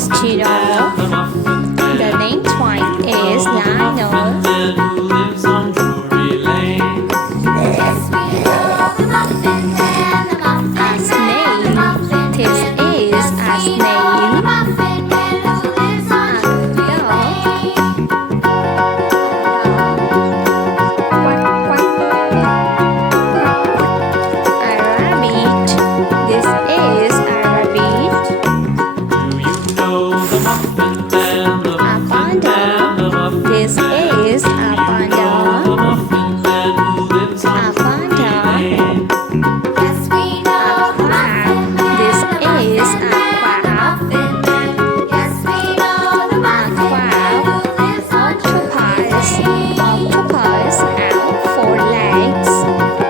is giraffe. The next one is lion. Who lives on Drury Lane? A snail. This is a snail. A rabbit. This is a rabbit. Do you know the Muffin Man? The A Muffin Man, the panda. Muffin This Man. is a The panda. Muffin Man who lives on A Drury panda. Lane. A crab. This is a crab. Octopus. Octopus have 4 legs.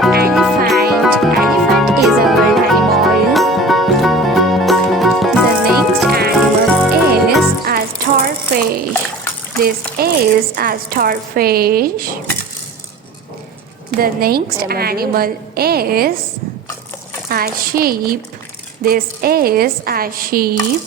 Elephant. Elephant is a wild animal. The next animal is a starfish. This is a starfish. The next animal is a sheep. This is a sheep.